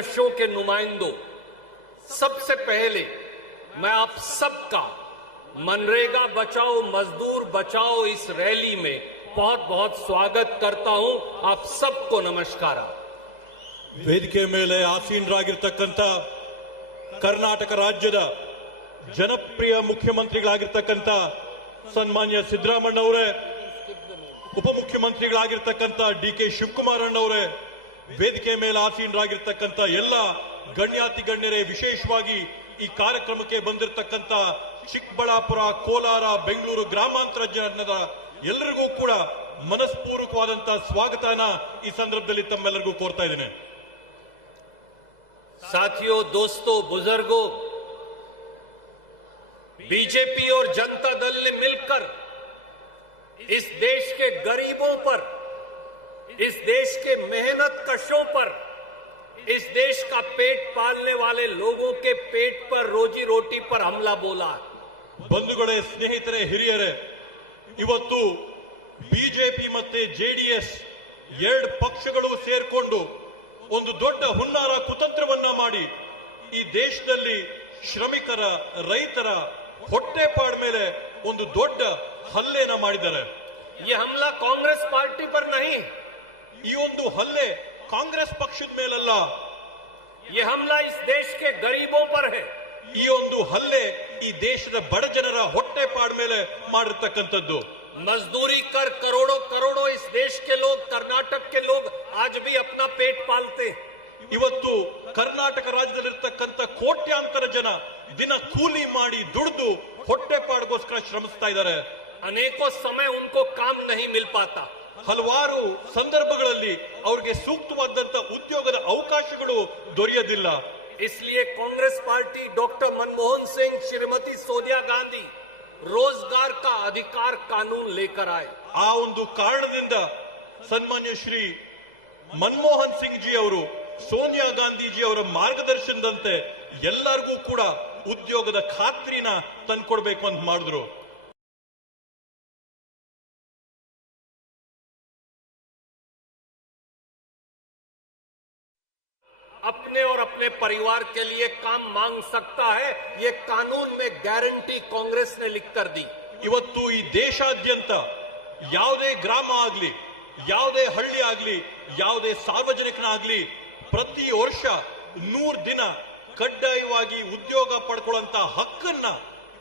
कशों के नुमाइंदों, सबसे पहले मैं आप सबका मनरेगा बचाओ मजदूर बचाओ इस रैली में बहुत बहुत स्वागत करता हूं। आप सबको नमस्कार। ವೇದಿಕೆ ಮೇಲೆ ಆಸೀನರಾಗಿರತಕ್ಕಂತ ಕರ್ನಾಟಕ ರಾಜ್ಯದ ಜನಪ್ರಿಯ ಮುಖ್ಯಮಂತ್ರಿಗಳಾಗಿರತಕ್ಕಂತ ಸನ್ಮಾನ್ಯ ಸಿದ್ದರಾಮಯ್ಯ ಅವರೇ, ಉಪಮುಖ್ಯಮಂತ್ರಿಗಳಾಗಿರತಕ್ಕಂತ ಡಿ.ಕೆ. ಶಿವಕುಮಾರ್ ಅವರೇ, ವೇದಿಕೆ ಮೇಲೆ ಆಸೀನರಾಗಿರತಕ್ಕಂತ ಎಲ್ಲ ಗಣ್ಯಾತಿ ಗಣ್ಯರೇ, ವಿಶೇಷವಾಗಿ ಈ ಕಾರ್ಯಕ್ರಮಕ್ಕೆ ಬಂದಿರತಕ್ಕಂತ ಚಿಕ್ಕಬಳ್ಳಾಪುರ, ಕೋಲಾರ, ಬೆಂಗಳೂರು ಗ್ರಾಮಾಂತರ ಜನರ ಎಲ್ಲರಿಗೂ ಕೂಡ ಮನಸ್ಪೂರ್ವಕವಾದಂತಹ ಸ್ವಾಗತನ ಈ ಸಂದರ್ಭದಲ್ಲಿ ತಮ್ಮೆಲ್ಲರಿಗೂ ಕೋರ್ತಾ ಇದ್ದೇನೆ। साथियों, दोस्तों, बुजुर्गों, बीजेपी और जनता दल ने मिलकर इस देश के गरीबों पर, इस देश के मेहनत कशों पर, इस देश का पेट पालने वाले लोगों के पेट पर, रोजी रोटी पर हमला बोला। ಬಂಧುಗಳೇ, ಸ್ನೇಹಿತರೆ, ಹಿರಿಯರೇ, ಇವತ್ತು ಬಿಜೆಪಿ ಮತ್ತೆ ಜೆಡಿಎಸ್ ಎರಡು ಪಕ್ಷಗಳು ಸೇರ್ಕೊಂಡು ಒಂದು ದೊಡ್ಡ ಹುನ್ನಾರ ಕುತಂತ್ರವನ್ನ ಮಾಡಿ ಈ ದೇಶದಲ್ಲಿ ಶ್ರಮಿಕರ, ರೈತರ ಹೊಟ್ಟೆಪಾಡ ಮೇಲೆ ಒಂದು ದೊಡ್ಡ ಹಲ್ಲೆನ ಮಾಡಿದ್ದಾರೆ। ये हमला कांग्रेस पार्टी पर नहीं, ಈ ಒಂದು ಹಲ್ಲೆ ಕಾಂಗ್ರೆಸ್ ಪಕ್ಷದ ಮೇಲಲ್ಲ, ये हमला इस देश के गरीबों पर है। ಈ ಒಂದು ಹಲ್ಲೆ ಈ ದೇಶದ ಬಡ ಜನರ ಹೊಟ್ಟೆಪಾಡ ಮೇಲೆ ಮಾಡಿರ್ತಕ್ಕಂಥದ್ದು। मजदूरी कर करोड़ों करोड़ों इस देश के लोग, कर्नाटक के लोग आज भी अपना पेट पालते। ಇವತ್ತು ಕರ್ನಾಟಕ ರಾಜ್ಯದಲ್ಲಿರ್ತಕ್ಕಂಥ ಕೋಟ್ಯಾಂತರ ಜನ ದಿನ ಕೂಲಿ ಮಾಡಿ ದುಡಿದು ಹೊಟ್ಟೆಪಾಡಿಗೋಸ್ಕರ ಶ್ರಮಿಸ್ತಾ ಇದ್ದಾರೆ। अनेकों समय उनको काम नहीं मिल पाता, ಹಲವಾರು ಸಂದರ್ಭಗಳಲ್ಲಿ ಅವರಿಗೆ ಸೂಕ್ತವಾದಂತ ಉದ್ಯೋಗದ ಅವಕಾಶಗಳು ದೊರೆಯೋದಿಲ್ಲ। इसलिए कांग्रेस पार्टी डॉक्टर मनमोहन सिंह, श्रीमती सोनिया गांधी रोजगार का अधिकार कानून लेकर आए। ಆ ಒಂದು ಕಾರಣದಿಂದ ಸನ್ಮಾನ್ಯ ಶ್ರೀ ಮನಮೋಹನ್ ಸಿಂಗ್ ಜಿ ಅವರು, ಸೋನಿಯಾ ಗಾಂಧೀಜಿ ಅವರ ಮಾರ್ಗದರ್ಶನದಂತೆ ಎಲ್ಲರಿಗೂ ಕೂಡ ಉದ್ಯೋಗದ ಖಾತ್ರಿನ ತಂದ್ಕೊಡ್ಬೇಕು ಅಂತ ಮಾಡಿದ್ರು। अपने और अपने परिवार के लिए काम मांग सकता है, ये कानून में गारंटी कांग्रेस ने लिखकर दी। ಇವತ್ತು ಈ ದೇಶಾದ್ಯಂತ ಯಾವುದೇ ಗ್ರಾಮ ಆಗ್ಲಿ, ಯಾವುದೇ ಹಳ್ಳಿ ಆಗ್ಲಿ, ಯಾವುದೇ ಸಾರ್ವಜನಿಕನಾಗ್ಲಿ ಪ್ರತಿ ವರ್ಷ 100 ದಿನ ಕಡ್ಡಾಯವಾಗಿ ಉದ್ಯೋಗ ಪಡ್ಕೊಳ್ಳುವಂತ ಹಕ್ಕನ್ನ,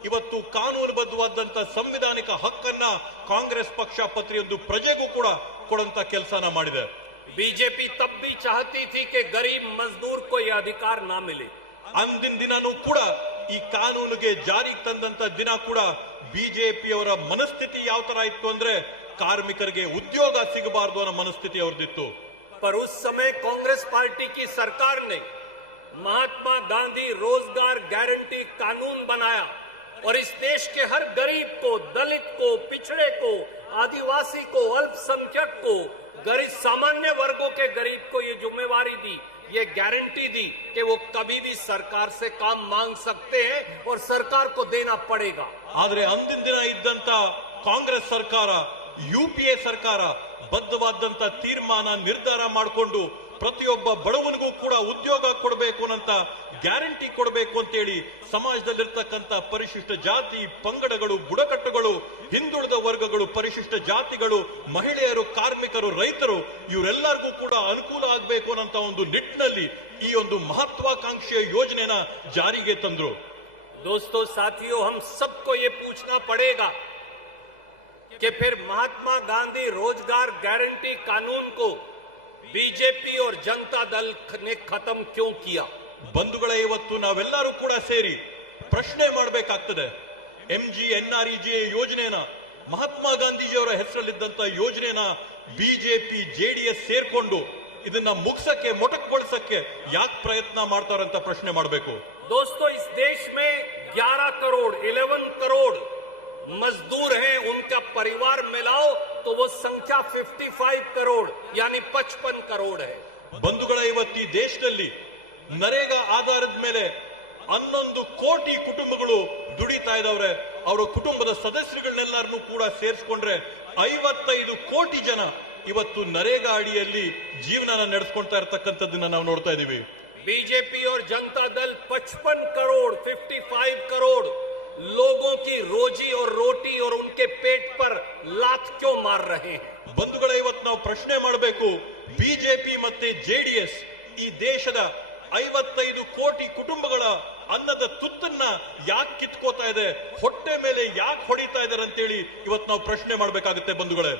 ಇವತ್ತು ಕಾನೂನುಬದ್ಧವಾದಂತ ಸಂವಿಧಾನಿಕ ಹಕ್ಕನ್ನ ಕಾಂಗ್ರೆಸ್ ಪಕ್ಷ ಪ್ರತಿಯೊಂದು ಪ್ರಜೆಗೂ ಕೂಡ ಕೊಡುವಂತ ಕೆಲಸನ ಮಾಡಿದೆ। बीजेपी तब भी चाहती थी कि गरीब मजदूर को यह अधिकार ना मिले। ಅಂದಿನ ದಿನನೂ ಕೂಡ ಈ ಕಾನೂನಿಗೆ ಜಾರಿಗೆ ತಂದಂತ ದಿನ ಕೂಡ ಬಿಜೆಪಿಯವರ ಮನಸ್ಥಿತಿ ಯಾವ ತರ ಇತ್ತು ಅಂದ್ರೆ ಕಾರ್ಮಿಕರಿಗೆ ಉದ್ಯೋಗ ಸಿಗಬಾರದು ಅನ್ನೋ ಮನಸ್ಥಿತಿ ಅವ್ರದಿತ್ತು। पर उस समय कांग्रेस पार्टी की सरकार ने महात्मा गांधी रोजगार गारंटी कानून बनाया और इस देश के हर गरीब को, दलित को, पिछड़े को, आदिवासी को, अल्पसंख्यक को, गरीब सामान्य वर्गों के गरीब को ये जिम्मेवारी दी, ये गारंटी दी कि वो कभी भी सरकार से काम मांग सकते हैं और सरकार को देना पड़ेगा। ಆದ್ರೆ ಅಂದಿನ ದಿನ ಇದ್ದಂತ ಕಾಂಗ್ರೆಸ್ ಸರ್ಕಾರ, ಯುಪಿಎ ಸರ್ಕಾರ ಬದ್ಧವಾದಂತ ತೀರ್ಮಾನ, ನಿರ್ಧಾರ ಮಾಡಿಕೊಂಡು ಪ್ರತಿಯೊಬ್ಬ ಬಡವನಿಗೂ ಕೂಡ ಉದ್ಯೋಗ ಕೊಡಬೇಕು ಅಂತ ಗ್ಯಾರಂಟಿ ಕೊಡಬೇಕು ಅಂತೇಳಿ ಸಮಾಜದಲ್ಲಿರ್ತಕ್ಕಂಥ ಪರಿಶಿಷ್ಟ ಜಾತಿ, ಪಂಗಡಗಳು, ಬುಡಕಟ್ಟುಗಳು, ಹಿಂದುಳಿದ ವರ್ಗಗಳು, ಪರಿಶಿಷ್ಟ ಜಾತಿಗಳು, ಮಹಿಳೆಯರು, ಕಾರ್ಮಿಕರು, ರೈತರು ಇವರೆಲ್ಲರಿಗೂ ಕೂಡ ಅನುಕೂಲ ಆಗಬೇಕು ಅನ್ನೋ ಒಂದು ನಿಟ್ಟಿನಲ್ಲಿ ಈ ಒಂದು ಮಹತ್ವಾಕಾಂಕ್ಷೆಯ ಯೋಜನೆನ ಜಾರಿಗೆ ತಂದ್ರು। दोस्तों, साथियों, हम सबको ये पूछना पड़ेगा कि फिर महात्मा गांधी रोजगार गारंटी कानून को बीजेपी और जनता दल ने खत्म क्यों किया? ಬಂಧುಗಳೇ, ಇವತ್ತು ನಾವೆಲ್ಲರೂ ಕೂಡ ಸೇರಿ ಪ್ರಶ್ನೆ ಮಾಡಬೇಕಾಗ್ತದೆ। MGNREGA ಯೋಜನೆನ, ಮಹಾತ್ಮ ಗಾಂಧೀಜಿಯವರ ಹೆಸರಲ್ಲಿದ್ದಂತ ಯೋಜನೆನ ಬಿಜೆಪಿ, ಜೆಡಿಎಸ್ ಸೇರ್ಕೊಂಡು ಇದನ್ನ ಮುಗಿಸಕ್ಕೆ, ಮೊಟಕುಗೊಳಿಸಕ್ಕೆ ಯಾಕೆ ಪ್ರಯತ್ನ ಮಾಡ್ತಾರಂತ ಪ್ರಶ್ನೆ ಮಾಡಬೇಕು। दोस्तों, इस देश में 11 करोड़ 11 करोड़ मजदूर हैं, उनका परिवार मिलाओ तो वो संख्या 55 करोड़ यानी 55 करोड़ है। ಬಂಧುಗಳೇ, ಇವತ್ತು ಈ ದೇಶದಲ್ಲಿ ನರೇಗಾ ಆಧಾರದ ಮೇಲೆ 11 ಕೋಟಿ ಕುಟುಂಬಗಳು ದುಡಿತಾ ಇದ್ದವ್ರೆ। ಅವರ ಕುಟುಂಬದ ಸದಸ್ಯರುಗಳನ್ನೆಲ್ಲರನ್ನೂ ಕೂಡ ಸೇರಿಸಿಕೊಂಡ್ರೆ 55 ಕೋಟಿ ಜನ ಇವತ್ತು ನರೇಗಾ ಅಡಿಯಲ್ಲಿ ಜೀವನ ನಡೆಸ್ಕೊಳ್ತಾ ಇರತಕ್ಕಂಥದ್ದನ್ನ ನಾವು ನೋಡ್ತಾ ಇದೀವಿ। बीजेपी और जनता दल 55 करोड़ 55 करोड़ लोगों की रोजी और रोटी और उनके पेट पर लात क्यों मार रहे हैं? ಬಂಧುಗಳೇ, ಇವತ್ತು ನಾವು ಪ್ರಶ್ನೆ ಮಾಡಬೇಕು, ಬಿಜೆಪಿ ಮತ್ತೆ ಜೆಡಿಎಸ್ ಈ ದೇಶದ 55 ಕೋಟಿ ಕುಟುಂಬಗಳ ಅನ್ನದ ತುತ್ತನ್ನ ಯಾಕೆ ಕಿತ್ಕೋತಾ ಇದೆ, ಹೊಟ್ಟೆ ಮೇಲೆ ಯಾಕೆ ಹೊಡಿತಾ ಇದ್ದಾರೆ ಅಂತೇಳಿ ಇವತ್ತು ನಾವು ಪ್ರಶ್ನೆ ಮಾಡಬೇಕಾಗುತ್ತೆ ಬಂಧುಗಳೇ.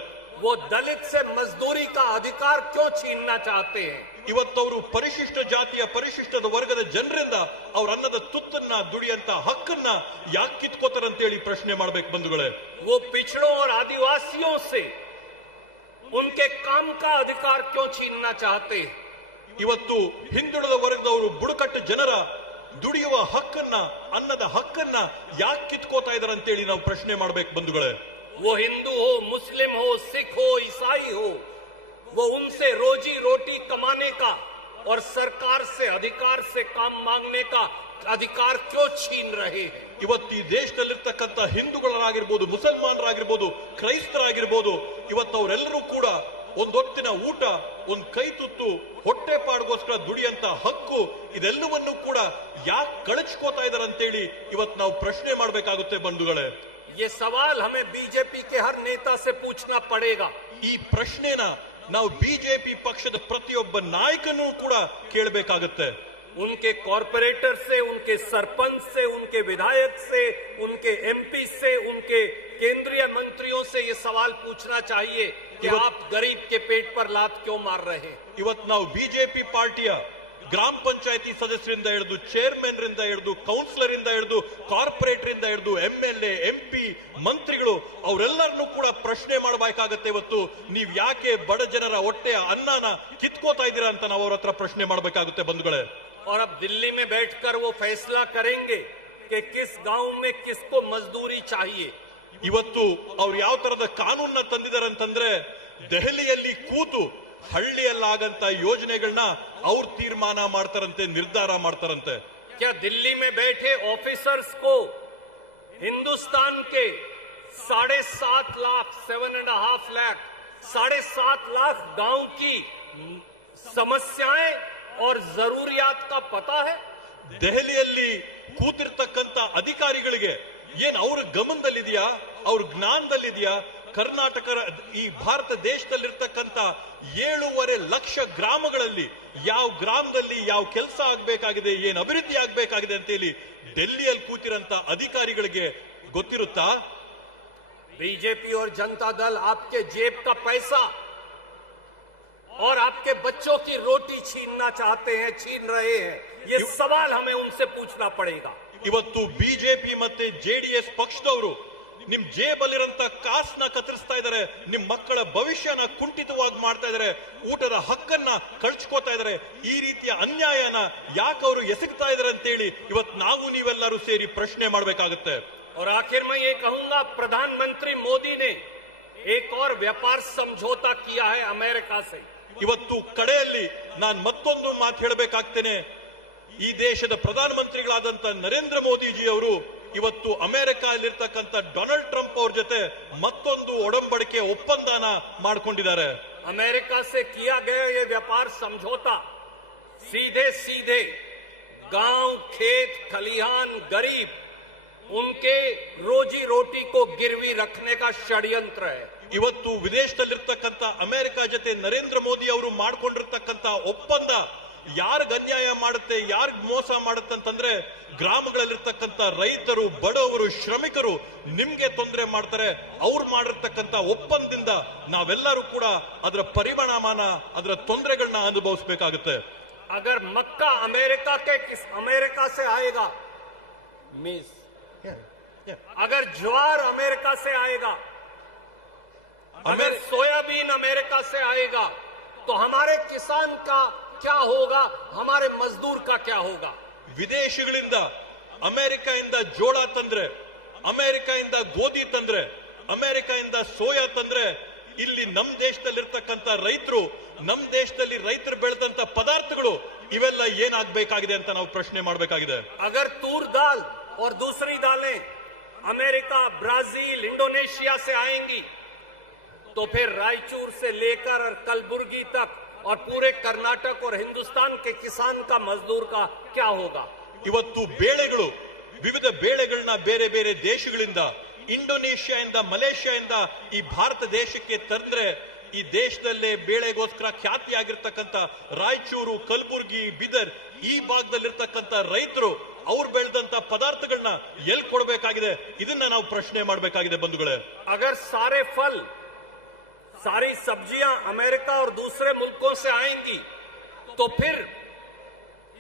वो दलित से मजदूरी का अधिकार क्यों छीनना चाहते हैं? ಇವತ್ತವರು ಪರಿಶಿಷ್ಟ ಜಾತಿಯ ಪರಿಶಿಷ್ಟದ ವರ್ಗದ ಜನರಿಂದ ಅವ್ರ ಅನ್ನದ ತುತ್ತನ್ನ ದುಡಿಯಂತ ಹಕ್ಕನ್ನ ಯಾಕೆ ಕಿತ್ಕೋತಾರೆ ಅಂತೇಳಿ ಪ್ರಶ್ನೆ ಮಾಡ್ಬೇಕು ಬಂಧುಗಳೇ. वो पिछड़ों और आदिवासियों से उनके काम का अधिकार क्यों छीनना चाहते हैं? ಇವತ್ತು ಹಿಂದುಳಿದ ವರ್ಗದವರು ಬುಡಕಟ್ಟು ಜನರ ದುಡಿಯುವ ಹಕ್ಕನ್ನ ಅನ್ನದ ಹಕ್ಕನ್ನ ಯಾಕೆ ಕಿತ್ಕೋತಾ ಇದಾರೆ ಅಂತೇಳಿ ನಾವು ಪ್ರಶ್ನೆ ಮಾಡ್ಬೇಕು ಬಂಧುಗಳೇ. वो हिंदू हो, मुस्लिम हो, सिख हो, ईसाई हो, वो उनसे रोजी रोटी कमाने का और सरकार से अधिकार से काम मांगने का अधिकार क्यों छीन रहे हैं? ಇವತ್ತು ಈ ದೇಶದಲ್ಲಿರ್ತಕ್ಕಂಥ ಹಿಂದೂಗಳಾಗಿರ್ಬೋದು, ಮುಸಲ್ಮಾನರಾಗಿರ್ಬೋದು, ಕ್ರೈಸ್ತರಾಗಿರ್ಬೋದು, ಇವತ್ತು ಅವರೆಲ್ಲರೂ ಕೂಡ ಒಂದೊತ್ತಿನ ಊಟ, ಒಂದ್ ಕೈ ತುತ್ತು, ಹೊಟ್ಟೆ ಪಾಡ್ಗೋಸ್ಕರ ದುಡಿಯಂತ ಹಕ್ಕು ಇದೆಲ್ಲವನ್ನೂ ಕೂಡ ಯಾಕೆ ಕಳಚ್ಕೋತಾ ಇದಾರೆ ಅಂತೇಳಿ ಇವತ್ತು ನಾವು ಪ್ರಶ್ನೆ ಮಾಡಬೇಕಾಗುತ್ತೆ ಬಂಧುಗಳೇ. ये सवाल हमें बीजेपी के हर नेता से पूछना पड़ेगा. ಈ ಪ್ರಶ್ನೆನ ನಾವು ಬಿಜೆಪಿ ಪಕ್ಷದ ಪ್ರತಿಯೊಬ್ಬ ನಾಯಕನೂ ಕೂಡ ಕೇಳಬೇಕಾಗುತ್ತೆ. उनके कॉर्पोरेटर से, उनके सरपंच से, उनके विधायक से, उनके एमपी से, उनके केंद्रीय मंत्रियों से ये सवाल पूछना चाहिए कि आप गरीब के पेट पर लात क्यों मार रहे हैं? ಇವತ್ತು ನಾವು ಬಿಜೆಪಿ ಪಾರ್ಟಿಯ ಗ್ರಾಮ ಪಂಚಾಯತಿ ಸದಸ್ಯರಿಂದ ಹಿಡಿದು, ಚೇರ್ಮನ್ ರಿಂದ ಹಿಡಿದು, ಕೌನ್ಸಿಲರ್ ಇಂದ ಹಿಡಿದು, ಕಾರ್ಪೊರೇಟರ್ ಇಂದ ಹಿಡಿದು, ಎಂಎಲ್ಎ, ಎಂಪಿ, ಮಂತ್ರಿಗಳು ಅವರೆಲ್ಲರನ್ನೂ ಕೂಡ ಪ್ರಶ್ನೆ ಮಾಡಬೇಕಾಗತ್ತೆ. ಇವತ್ತು ನೀವ್ ಯಾಕೆ ಬಡ ಜನರ ಹೊಟ್ಟೆಯ ಅನ್ನನ ಕಿತ್ಕೋತಾ ಇದ್ದೀರಾ ಅಂತ ನಾವು ಅವ್ರ ಹತ್ರ ಪ್ರಶ್ನೆ ಮಾಡಬೇಕಾಗುತ್ತೆ ಬಂಧುಗಳೇ. और अब दिल्ली में बैठकर वो फैसला करेंगे कि किस गांव में किसको मजदूरी चाहिए. ಇವತ್ತು ಅವ್ರು ಯಾವ ತರದ ಕಾನೂನನ್ನ ತಂದಿದ್ದಾರೆ ಅಂತಂದ್ರೆ, ದೆಹಲಿಯಲ್ಲಿ ಕೂತು ಹಳ್ಳಿಯಲ್ಲಾಗಂತ ಯೋಜನೆಗಳನ್ನ ಅವ್ರು ತೀರ್ಮಾನ ಮಾಡ್ತಾರಂತೆ, ನಿರ್ಧಾರ ಮಾಡ್ತಾರಂತೆ. क्या दिल्ली में बैठे ऑफिसर्स को हिंदुस्तान के 7.5 लाख 7.5 लाख 7.5 लाख गांव की समस्याएं और जरूरियात का पता है? ದೆಹಲಿಯಲ್ಲಿ ಕೂತಿರ್ತಕ್ಕಂತ ಅಧಿಕಾರಿಗಳಿಗೆ ಏನ್ ಅವ್ರ ಗಮನದಲ್ಲಿದೆಯಾ, ಅವ್ರ ಜ್ಞಾನದಲ್ಲಿದೆಯಾ, ಕರ್ನಾಟಕ ಈ ಭಾರತ ದೇಶದಲ್ಲಿರ್ತಕ್ಕಂತ 7.5 ಲಕ್ಷ ಗ್ರಾಮಗಳಲ್ಲಿ ಯಾವ ಗ್ರಾಮದಲ್ಲಿ ಯಾವ ಕೆಲಸ ಆಗ್ಬೇಕಾಗಿದೆ, ಏನ್ ಅಭಿವೃದ್ಧಿ ಆಗ್ಬೇಕಾಗಿದೆ ಅಂತೇಳಿ ಡೆಲ್ಲಿಯಲ್ಲಿ ಕೂತಿರಂತ ಅಧಿಕಾರಿಗಳಿಗೆ ಗೊತ್ತಿರುತ್ತಾ? बीजेपी और जनता दल आपके जेब का पैसा और आपके बच्चों की रोटी छीनना चाहते हैं, छीन रहे हैं. ये सवाल हमें उनसे पूछना पड़ेगा. ಇವತ್ತು ಬಿಜೆಪಿ ಮತ್ತೆ ಜೆಡಿಎಸ್ ಪಕ್ಷದವರು ನಿಮ್ ಜೇಬಲ್ಲಿರಂತ ಕಾಸನ್ನ ಕತ್ತರಿಸ್ತಾ ಇದಾರೆ, ನಿಮ್ ಮಕ್ಕಳ ಭವಿಷ್ಯನ ಕುಂಠಿತವಾಗಿ ಮಾಡ್ತಾ ಇದಾರೆ, ಊಟದ ಹಕ್ಕನ್ನ ಕಳ್ಚ್ಕೋತಾ ಇದಾರೆ. ಈ ರೀತಿಯ ಅನ್ಯಾಯನ ಯಾಕೆ ಅವರು ಎಸಗ್ತಾ ಇದಾರೆ ಅಂತೇಳಿ ಇವತ್ತು ನಾವು ನೀವೆಲ್ಲರೂ ಸೇರಿ ಪ್ರಶ್ನೆ ಮಾಡಬೇಕಾಗುತ್ತೆ. और आखिर में ये कहूंगा, प्रधानमंत्री मोदी ने एक और व्यापार समझौता किया है अमेरिका से. ಇವತ್ತು ಕಡೆಯಲ್ಲಿ ನಾನು ಮತ್ತೊಂದು ಮಾತು ಹೇಳಬೇಕಾಗ್ತೇನೆ. ಈ ದೇಶದ ಪ್ರಧಾನಮಂತ್ರಿಗಳಾದಂತ ನರೇಂದ್ರ ಮೋದಿಜಿ ಅವರು ಇವತ್ತು ಅಮೆರಿಕದಲ್ಲಿರ್ತಕ್ಕಂಥ ಡೊನಾಲ್ಡ್ ಟ್ರಂಪ್ ಅವ್ರ ಜೊತೆ ಮತ್ತೊಂದು ಒಡಂಬಡಿಕೆ ಒಪ್ಪಂದನ ಮಾಡ್ಕೊಂಡಿದ್ದಾರೆ. अमेरिका से किया गया ये व्यापार समझौता सीधे सीधे गांव, खेत, खलिहान, गरीब उनके रोजी रोटी को गिरवी रखने का षड्यंत्र है. ಇವತ್ತು ವಿದೇಶದಲ್ಲಿರ್ತಕ್ಕಂಥ ಅಮೆರಿಕ ಜೊತೆ ನರೇಂದ್ರ ಮೋದಿ ಅವರು ಮಾಡ್ಕೊಂಡಿರ್ತಕ್ಕಂಥ ಒಪ್ಪಂದ ಯಾರಿಗ ಅನ್ಯಾಯ ಮಾಡುತ್ತೆ, ಯಾರಿಗ್ ಮೋಸ ಮಾಡುತ್ತೆ ಅಂತಂದ್ರೆ ಗ್ರಾಮಗಳಲ್ಲಿರ್ತಕ್ಕಂಥ ರೈತರು, ಬಡವರು, ಶ್ರಮಿಕರು ನಿಮ್ಗೆ ತೊಂದರೆ ಮಾಡ್ತಾರೆ. ಅವ್ರು ಮಾಡಿರ್ತಕ್ಕಂಥ ಒಪ್ಪಂದದಿಂದ ನಾವೆಲ್ಲರೂ ಕೂಡ ಅದರ ಪರಿಣಾಮನ, ಅದರ ತೊಂದರೆಗಳನ್ನ ಅನುಭವಿಸಬೇಕಾಗುತ್ತೆ. अगर मक्का अमेरिका से आएगा, मिस अगर ज्वार अमेरिका से आएगा, अगर सोयाबीन अमेरिका से आएगा, तो हमारे किसान का क्या होगा, हमारे मजदूर का क्या होगा? ವಿದೇಶಗಳಿಂದ ಅಮೆರಿಕದಿಂದ ಜೋಳ ತಂದ್ರೆ, ಅಮೆರಿಕದಿಂದ ಗೋಧಿ ತಂದ್ರೆ, ಅಮೆರಿಕದಿಂದ ಸೋಯಾ ತಂದ್ರೆ, ಇಲ್ಲಿ ನಮ್ ದೇಶದಲ್ಲಿರ್ತಕ್ಕಂಥ ರೈತರು, ನಮ್ ದೇಶದಲ್ಲಿ ರೈತರು ಬೆಳೆದಂತ ಪದಾರ್ಥಗಳು ಇವೆಲ್ಲ ಏನಾಗಬೇಕಾಗಿದೆ ಅಂತ ನಾವು ಪ್ರಶ್ನೆ ಮಾಡಬೇಕಾಗಿದೆ. अगर तूर दाल और दूसरी दालें अमेरिका, ब्राजील, इंडोनेशिया से आएंगी, तो फिर रायचूर से लेकर और कलबुर्गी तक और पूरे कर्नाटक और हिंदुस्तान के किसान का मजदूर का क्या होगा। ಇವತ್ತು ಬೇಳೆಗಳು ವಿವಿಧ ಬೇಳೆಗಳನ್ನ ಬೇರೆ ಬೇರೆ ದೇಶಗಳಿಂದ ಇಂಡೋನೇಷ್ಯಾದಿಂದ ಮಲೇಷ್ಯಾದಿಂದ ಈ ಭಾರತ ದೇಶಕ್ಕೆ ತಂದ್ರೆ ಈ ದೇಶದಲ್ಲೇ ಬೇಳೆಗೋಸ್ಕರ ಖ್ಯಾತಿಯಾಗಿರ್ತಕ್ಕಂಥ ರಾಯಚೂರು, ಕಲಬುರ್ಗಿ, ಬೀದರ್ ಈ ಭಾಗದಲ್ಲಿರ್ತಕ್ಕಂಥ ರೈತರು ಅವ್ರು ಬೆಳೆದಂತ ಪದಾರ್ಥಗಳನ್ನ ಎಲ್ಲಿ ಕೊಡಬೇಕಾಗಿದೆ, ಇದನ್ನ ನಾವು ಪ್ರಶ್ನೆ ಮಾಡಬೇಕಾಗಿದೆ ಬಂಧುಗಳೇ. अगर सारे फल सारी सब्जियां अमेरिका और दूसरे मुल्कों से आएंगी तो फिर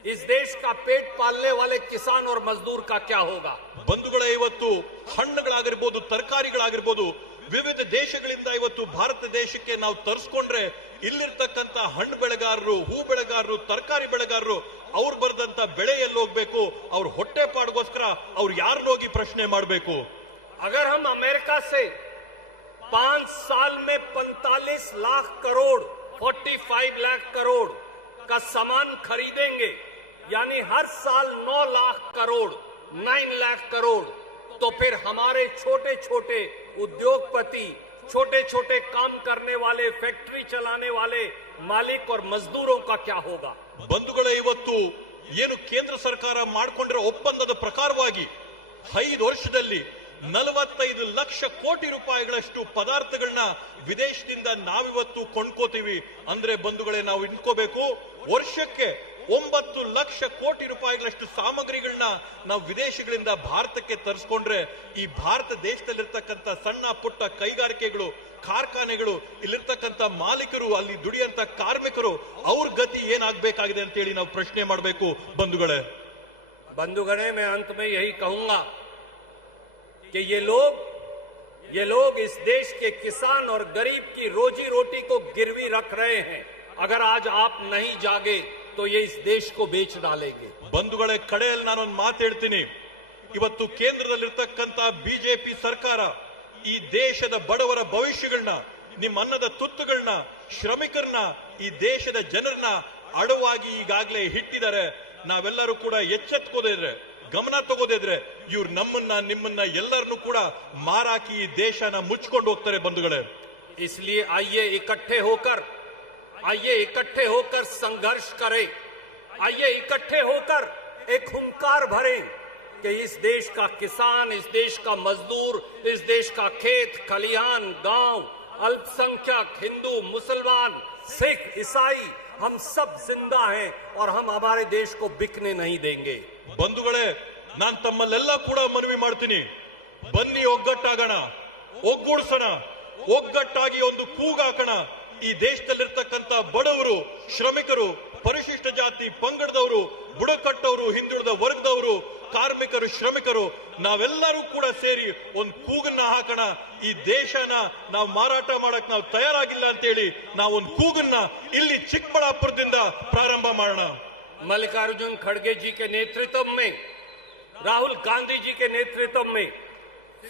इस देश का पेट पालने वाले किसान और मजदूर का क्या होगा। ಬಂಧುಗಳೇ, ಇವತ್ತು ಹಣ್ಣುಗಳಾಗಿರ್ಬೋದು, ತರಕಾರಿಗಳಾಗಿರ್ಬೋದು ವಿವಿಧ ದೇಶಗಳಿಂದ ಇವತ್ತು ಭಾರತ ದೇಶಕ್ಕೆ ನಾವು ತರಿಸ್ಕೊಂಡ್ರೆ ಇಲ್ಲಿರ್ತಕ್ಕಂಥ ಹಣ್ಣು ಬೆಳೆಗಾರರು, ಹೂ ಬೆಳೆಗಾರರು, ತರಕಾರಿ ಬೆಳೆಗಾರರು ಅವ್ರು ಬರೆದಂತ ಬೆಳೆ ಎಲ್ಲಿ ಹೋಗ್ಬೇಕು, ಅವ್ರ ಹೊಟ್ಟೆ ಪಾಡ್ಗೋಸ್ಕರ ಅವ್ರು ಯಾರನ್ನೋಗಿ ಪ್ರಶ್ನೆ ಮಾಡಬೇಕು. अगर हम अमेरिका से 5 साल में 45 लाख करोड़ 45 लाख करोड़ का सामान खरीदेंगे, यानी हर साल 9 लाख करोड़ 9 लाख करोड़, तो फिर हमारे छोटे छोटे उद्योगपति, छोटे छोटे काम करने वाले, फैक्ट्री चलाने वाले मालिक और मजदूरों का क्या होगा। ಬಂಧುಗಳೇ, ಇವತ್ತು ಏನು ಕೇಂದ್ರ ಸರ್ಕಾರ ಮಾಡಿಕೊಂಡಿರೋ ಒಪ್ಪಂದದ ಪ್ರಕಾರವಾಗಿ 5 ವರ್ಷದಲ್ಲಿ 45 ಲಕ್ಷ ಕೋಟಿ ರೂಪಾಯಿಗಳಷ್ಟು ಪದಾರ್ಥಗಳನ್ನ ವಿದೇಶದಿಂದ ನಾವಿವತ್ತು ಕೊಂಡ್ಕೋತೀವಿ ಅಂದ್ರೆ ಬಂಧುಗಳೇ, ನಾವು ಇಟ್ಕೋಬೇಕು ವರ್ಷಕ್ಕೆ 9 ಲಕ್ಷ ಕೋಟಿ ರೂಪಾಯಿಗಳಷ್ಟು ಸಾಮಗ್ರಿಗಳನ್ನ ನಾವು ವಿದೇಶಗಳಿಂದ ಭಾರತಕ್ಕೆ ತರಿಸ್ಕೊಂಡ್ರೆ ಈ ಭಾರತ ದೇಶದಲ್ಲಿರ್ತಕ್ಕಂಥ ಸಣ್ಣ ಪುಟ್ಟ ಕೈಗಾರಿಕೆಗಳು, ಕಾರ್ಖಾನೆಗಳು, ಇಲ್ಲಿರ್ತಕ್ಕಂಥ ಮಾಲೀಕರು, ಅಲ್ಲಿ ದುಡಿಯಂತ ಕಾರ್ಮಿಕರು ಅವ್ರ ಗತಿ ಏನಾಗಬೇಕಾಗಿದೆ ಅಂತ ಹೇಳಿ ನಾವು ಪ್ರಶ್ನೆ ಮಾಡಬೇಕು ಬಂಧುಗಳೇ. बंधुगणे, मैं अंत में यही कहूंगा कि ये लोग इस देश के किसान और गरीब की रोजी रोटी को गिरवी रख रहे हैं। अगर आज आप नहीं जागे तो ये इस देश को बेच डालेंगे। ಬಂಧುಗಳೇ, ಕಡೆಯಲ್ಲಿ ನಾನೊಂದು ಮಾತು ಹೇಳ್ತೀನಿ. ಇವತ್ತು ಕೇಂದ್ರದಲ್ಲಿರ್ತಕ್ಕಂಥ ಬಿಜೆಪಿ ಸರ್ಕಾರ ಈ ದೇಶದ ಬಡವರ ಭವಿಷ್ಯಗಳನ್ನ, ನಿಮ್ಮ ಅನ್ನದ ತುತ್ತುಗಳನ್ನ, ಶ್ರಮಿಕರನ್ನ, ಈ ದೇಶದ ಜನರನ್ನ ಅಡವಾಗಿ ಈಗಾಗಲೇ ಇಟ್ಟಿದ್ದಾರೆ. ನಾವೆಲ್ಲರೂ ಕೂಡ ಎಚ್ಚೆತ್ಕೋದಿದ್ರೆ, ಗಮನ ತಗೋದಿದ್ರೆ ಇವ್ರು ನಮ್ಮನ್ನ ನಿಮ್ಮನ್ನ ಎಲ್ಲರನ್ನೂ ಕೂಡ ಮಾರಾಕಿ ಈ ದೇಶನ ಮುಚ್ಕೊಂಡು ಹೋಗ್ತಾರೆ ಬಂಧುಗಳೇ. इसलिए आइए इकट्ठे होकर संघर्ष करें, आइए इकट्ठे होकर एक हुंकार भरें कि इस देश का किसान, इस देश का मजदूर, इस देश का खेत खलिहान, गांव, अल्पसंख्यक, हिंदू, मुसलमान, सिख, ईसाई, हम सब जिंदा हैं और हम हमारे देश को बिकने नहीं देंगे। ಬಂಧುಗಳೇ, ನಾನ್ ತಮ್ಮಲ್ಲೆಲ್ಲ ಕೂಡ ಮನವಿ ಮಾಡ್ತೀನಿ, ಬನ್ನಿ ಒಗ್ಗಟ್ಟಾಗೋಣ, ಒಗ್ಗೂಡ್ಸೋಣ, ಒಗ್ಗಟ್ಟಾಗಿ ಒಂದು ಕೂಗಾಕೋಣ. ಈ ದೇಶದಲ್ಲಿರ್ತಕ್ಕಂಥ ಬಡವರು, ಶ್ರಮಿಕರು, ಪರಿಶಿಷ್ಟ ಜಾತಿ ಪಂಗಡದವರು, ಬುಡಕಟ್ಟವರು, ಹಿಂದುಳಿದ ವರ್ಗದವರು, ಕಾರ್ಮಿಕರು, ಶ್ರಮಿಕರು ನಾವೆಲ್ಲರೂ ಕೂಡ ಸೇರಿ ಒಂದು ಕೂಗನ್ನ ಹಾಕೋಣ. ಈ ದೇಶನ ನಾವು ಮಾರಾಟ ಮಾಡಕ್ ನಾವು ತಯಾರಾಗಿಲ್ಲ ಅಂತ ಹೇಳಿ ನಾವು ಒಂದು ಕೂಗನ್ನ ಇಲ್ಲಿ ಚಿಕ್ಕಬಳ್ಳಾಪುರದಿಂದ ಪ್ರಾರಂಭ ಮಾಡೋಣ. मल्लिकार्जुन खड़गे जी के नेतृत्व में, राहुल गांधी जी के नेतृत्व में,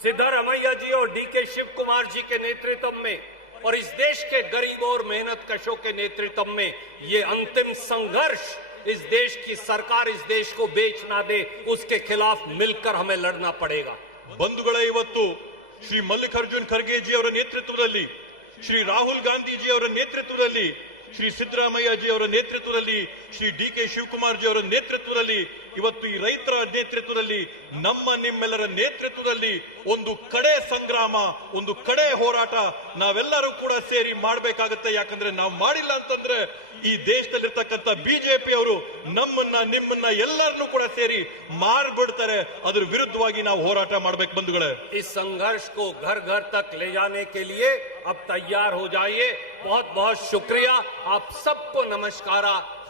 सिद्धारमैया जी और डीके शिव कुमार जी के नेतृत्व में और इस देश के गरीबों और मेहनत कशों के नेतृत्व में ये अंतिम संघर्ष, इस देश की सरकार इस देश को बेच ना दे, उसके खिलाफ मिलकर हमें लड़ना पड़ेगा। ಬಂಧುಗಳೇ, ಇವತ್ತು ಶ್ರೀ ಮಲ್ಲಿಕಾರ್ಜುನ್ ಖರ್ಗೆ ಜಿ ಅವರ ನೇತೃತ್ವದಲ್ಲಿ, ಶ್ರೀ ರಾಹುಲ್ ಗಾಂಧಿ ಜಿ ಅವರ ನೇತೃತ್ವದಲ್ಲಿ, ಶ್ರೀ ಸಿದ್ದರಾಮಯ್ಯ ಜಿ ಅವರ ನೇತೃತ್ವದಲ್ಲಿ, ಶ್ರೀ ಡಿಕೆ ಶಿವಕುಮಾರ್ ಜಿ ಅವರ ನೇತೃತ್ವದಲ್ಲಿ, ಇವತ್ತು ಈ ರೈತರ ನೇತೃತ್ವದಲ್ಲಿ, ನಮ್ಮ ನಿಮ್ಮೆಲ್ಲರ ನೇತೃತ್ವದಲ್ಲಿ ಒಂದು ಕಡೆ ಸಂಗ್ರಾಮ, ಒಂದು ಕಡೆ ಹೋರಾಟ ನಾವೆಲ್ಲರೂ ಕೂಡ ಸೇರಿ ಮಾಡಬೇಕಾಗುತ್ತೆ. ಯಾಕಂದ್ರೆ ನಾವು ಮಾಡಿಲ್ಲ ಅಂತಂದ್ರೆ ಈ ದೇಶದಲ್ಲಿರ್ತಕ್ಕಂಥ ಬಿಜೆಪಿ ಅವರು ನಮ್ಮನ್ನ ನಿಮ್ಮನ್ನ ಎಲ್ಲರನ್ನೂ ಕೂಡ ಸೇರಿ ಮಾರ್ಬಿಡ್ತಾರೆ. ಅದ್ರ ವಿರುದ್ಧವಾಗಿ ನಾವು ಹೋರಾಟ ಮಾಡಬೇಕು ಬಂಧುಗಳೇ. इस संघर्ष को घर घर तक ले जाने के लिए अब तैयार हो जाइए। बहुत बहुत शुक्रिया, आप सबको नमस्कार,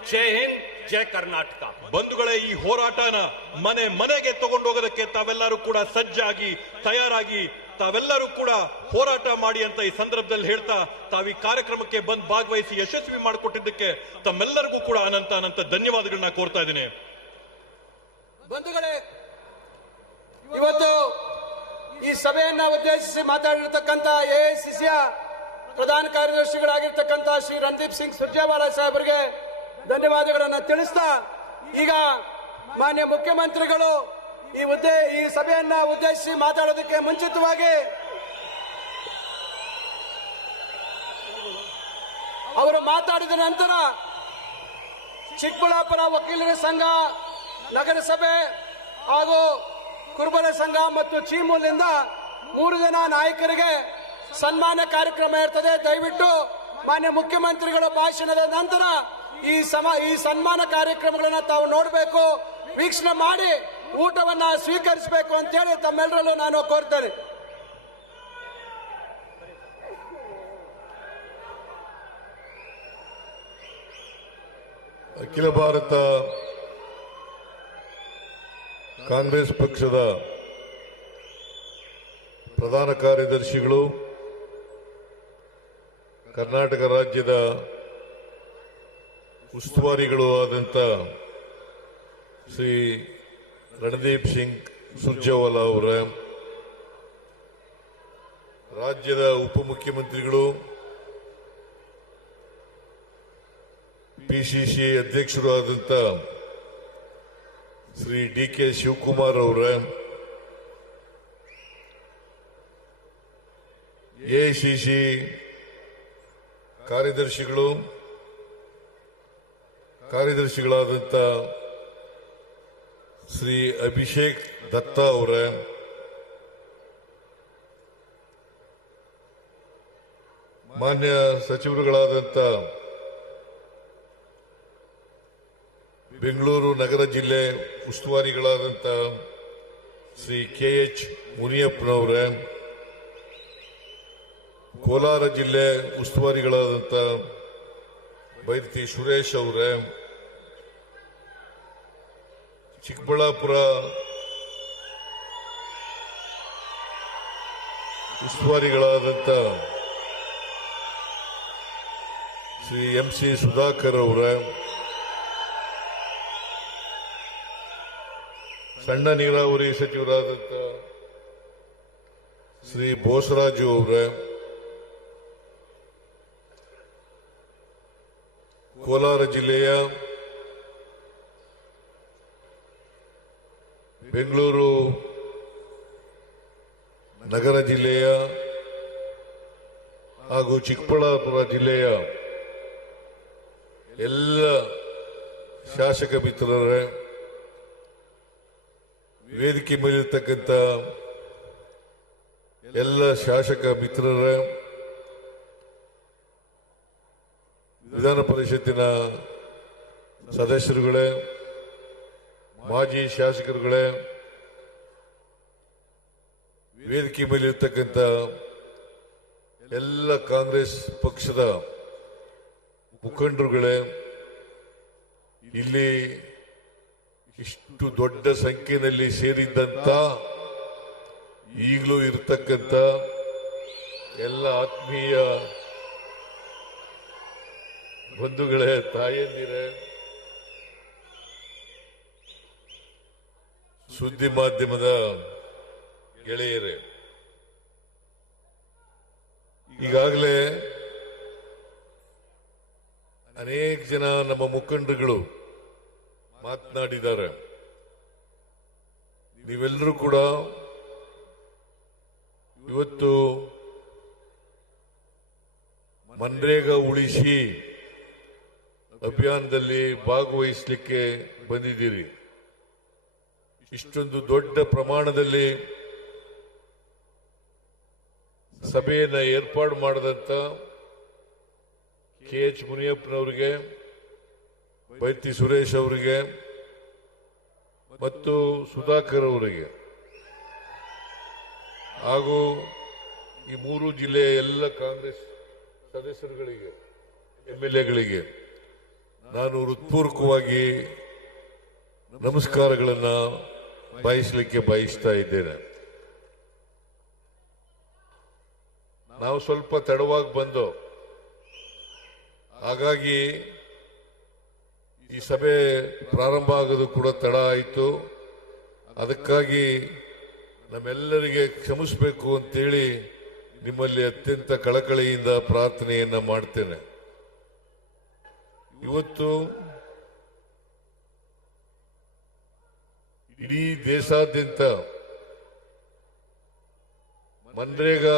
जय हिंद, जय कर्नाटक। ಬಂಧುಗಳೇ, ಈ ಹೋರಾಟನ ಮನೆ ಮನೆಗೆ ತಗೊಂಡೋಗೋದಕ್ಕೆ ತಾವೆಲ್ಲರೂ ಕೂಡ ಸಜ್ಜಾಗಿ ತಯಾರಾಗಿ ತಾವೆಲ್ಲರೂ ಕೂಡ ಹೋರಾಟ ಮಾಡಿ ಅಂತ ಈ ಸಂದರ್ಭದಲ್ಲಿ ಹೇಳ್ತಾ, ತಾವು ಈ ಕಾರ್ಯಕ್ರಮಕ್ಕೆ ಬಂದು ಭಾಗವಹಿಸಿ ಯಶಸ್ವಿ ಮಾಡಿಕೊಟ್ಟಿದ್ದಕ್ಕೆ ತಮ್ಮೆಲ್ಲರಿಗೂ ಕೂಡ ಅನಂತ ಧನ್ಯವಾದಗಳನ್ನ ಕೋರ್ತಾ ಇದ್ದೀನಿ. ಬಂಧುಗಳೇ, ಇವತ್ತು ಈ ಸಭೆಯನ್ನ ಉದ್ದೇಶಿಸಿ ಮಾತಾಡಿರ್ತಕ್ಕಂಥ ಎಐಸಿಸಿಯ ಪ್ರಧಾನ ಕಾರ್ಯದರ್ಶಿಗಳಾಗಿರ್ತಕ್ಕಂಥ ಶ್ರೀ ರಣದೀಪ್ ಸಿಂಗ್ ಸುರ್ಜೇವಾಲಾ ಸಾಹೇಬರಿಗೆ ಧನ್ಯವಾದಗಳನ್ನು ತಿಳಿಸ್ತಾ, ಈಗ ಮಾನ್ಯ ಮುಖ್ಯಮಂತ್ರಿಗಳು ಈ ಸಭೆಯನ್ನ ಉದ್ದೇಶಿಸಿ ಮಾತಾಡೋದಕ್ಕೆ ಮುಂಚಿತವಾಗಿ ಅವರು ಮಾತಾಡಿದ ನಂತರ ಚಿಕ್ಕಬಳ್ಳಾಪುರ ವಕೀಲರ ಸಂಘ, ನಗರಸಭೆ ಹಾಗೂ ಕುರುಬರ ಸಂಘ ಮತ್ತು ಚೀಮೂಲಿಂದ 3 ಜನ ನಾಯಕರಿಗೆ ಸನ್ಮಾನ ಕಾರ್ಯಕ್ರಮ ಇರ್ತದೆ. ದಯವಿಟ್ಟು ಮಾನ್ಯ ಮುಖ್ಯಮಂತ್ರಿಗಳ ಭಾಷಣದ ನಂತರ ಈ ಸನ್ಮಾನ ಕಾರ್ಯಕ್ರಮಗಳನ್ನ ತಾವು ನೋಡಬೇಕು, ವೀಕ್ಷಣೆ ಮಾಡಿ ಊಟವನ್ನ ಸ್ವೀಕರಿಸಬೇಕು ಅಂತೇಳಿ ತಮ್ಮೆಲ್ಲರಲ್ಲೂ ನಾನು ಕೋರ್ತೇನೆ. ಅಖಿಲ ಭಾರತ ಕಾಂಗ್ರೆಸ್ ಪಕ್ಷದ ಪ್ರಧಾನ ಕಾರ್ಯದರ್ಶಿಗಳು, ಕರ್ನಾಟಕ ರಾಜ್ಯದ ಉಸ್ತುವಾರಿಗಳು ಆದಂಥ ಶ್ರೀ ರಣದೀಪ್ ಸಿಂಗ್ ಸುರ್ಜೇವಾಲಾ ಅವರ, ರಾಜ್ಯದ ಉಪಮುಖ್ಯಮಂತ್ರಿಗಳು, ಪಿಸಿಸಿ ಅಧ್ಯಕ್ಷರು ಆದಂಥ ಶ್ರೀ ಡಿ.ಕೆ. ಶಿವಕುಮಾರ್ ಅವರ, ಎಐಸಿಸಿ ಕಾರ್ಯದರ್ಶಿಗಳಾದಂಥ ಶ್ರೀ ಅಭಿಷೇಕ್ ದತ್ತಾ ಅವರ, ಮಾನ್ಯ ಸಚಿವರುಗಳಾದಂಥ ಬೆಂಗಳೂರು ನಗರ ಜಿಲ್ಲೆ ಉಸ್ತುವಾರಿಗಳಾದಂಥ ಶ್ರೀ ಕೆ.ಎಚ್. ಮುನಿಯಪ್ಪನವರ, ಕೋಲಾರ ಜಿಲ್ಲೆ ಉಸ್ತುವಾರಿಗಳಾದಂಥ ಬೈರತಿ ಸುರೇಶ್ ಅವರ, ಚಿಕ್ಕಬಳ್ಳಾಪುರ ಉಸ್ತುವಾರಿಗಳಾದಂಥ ಶ್ರೀ ಎಂ.ಸಿ. ಸುಧಾಕರ್ ಅವರ, ಸಣ್ಣ ನೀರಾವರಿ ಸಚಿವರಾದಂಥ ಶ್ರೀ ಬೋಸರಾಜು ಅವರ, ಕೋಲಾರ ಜಿಲ್ಲೆಯ ಬೆಂಗಳೂರು ನಗರ ಜಿಲ್ಲೆಯ ಹಾಗೂ ಚಿಕ್ಕಬಳ್ಳಾಪುರ ಜಿಲ್ಲೆಯ ಎಲ್ಲ ಶಾಸಕ ಮಿತ್ರರೇ, ವೇದಿಕೆ ಮೇಲಿರ್ತಕ್ಕಂಥ ಎಲ್ಲ ಶಾಸಕ ಮಿತ್ರರೇ, ವಿಧಾನ ಪರಿಷತ್ತಿನ ಸದಸ್ಯರುಗಳೇ, ಮಾಜಿ ಶಾಸಕರುಗಳೇ, ವೇದಿಕೆ ಮೇಲಿರ್ತಕ್ಕಂಥ ಎಲ್ಲ ಕಾಂಗ್ರೆಸ್ ಪಕ್ಷದ ಮುಖಂಡರುಗಳೇ, ಇಲ್ಲಿ ಇಷ್ಟು ದೊಡ್ಡ ಸಂಖ್ಯೆಯಲ್ಲಿ ಸೇರಿದ್ದಂತ ಈಗಲೂ ಇರತಕ್ಕಂಥ ಎಲ್ಲ ಆತ್ಮೀಯ ಬಂಧುಗಳೇ, ತಾಯಂದಿರೇ, ಸುದ್ದಿ ಮಾಧ್ಯಮದ ಗೆಳೆಯರೇ, ಈಗಾಗಲೇ ಅನೇಕ ಜನ ನಮ್ಮ ಮುಖಂಡರುಗಳು ಮಾತನಾಡಿದ್ದಾರೆ. ನೀವೆಲ್ಲರೂ ಕೂಡ ಇವತ್ತು ಮನ್ರೇಗಾ ಉಳಿಸಿ ಅಭಿಯಾನದಲ್ಲಿ ಭಾಗವಹಿಸಲಿಕ್ಕೆ ಬಂದಿದ್ದೀರಿ. ಇಷ್ಟೊಂದು ದೊಡ್ಡ ಪ್ರಮಾಣದಲ್ಲಿ ಸಭೆಯನ್ನು ಏರ್ಪಾಡು ಮಾಡಿದಂತ ಕೆ.ಎಚ್. ಮುನಿಯಪ್ಪನವರಿಗೆ, ಬೈರತಿ ಸುರೇಶ್ ಅವರಿಗೆ ಮತ್ತು ಸುಧಾಕರ್ ಅವರಿಗೆ ಹಾಗೂ ಈ 3 ಜಿಲ್ಲೆಯ ಎಲ್ಲ ಕಾಂಗ್ರೆಸ್ ಸದಸ್ಯರುಗಳಿಗೆ, ಎಂಎಲ್ಎಗಳಿಗೆ ನಾನು ಹೃತ್ಪೂರ್ವಕವಾಗಿ ನಮಸ್ಕಾರಗಳನ್ನು ಬಯಸ್ತಾ ಇದ್ದೇನೆ. ನಾವು ಸ್ವಲ್ಪ ತಡವಾಗಿ ಬಂದು, ಹಾಗಾಗಿ ಈ ಸಭೆ ಪ್ರಾರಂಭ ಆಗೋದು ಕೂಡ ತಡ ಆಯಿತು. ಅದಕ್ಕಾಗಿ ನಮ್ಮೆಲ್ಲರಿಗೆ ಕ್ಷಮಿಸಬೇಕು ಅಂತೇಳಿ ನಿಮ್ಮಲ್ಲಿ ಅತ್ಯಂತ ಕಳಕಳಿಯಿಂದ ಪ್ರಾರ್ಥನೆಯನ್ನ ಮಾಡ್ತೇನೆ. ಇವತ್ತು ಇಡೀ ದೇಶಾದ್ಯಂತ ಮನ್ರೇಗಾ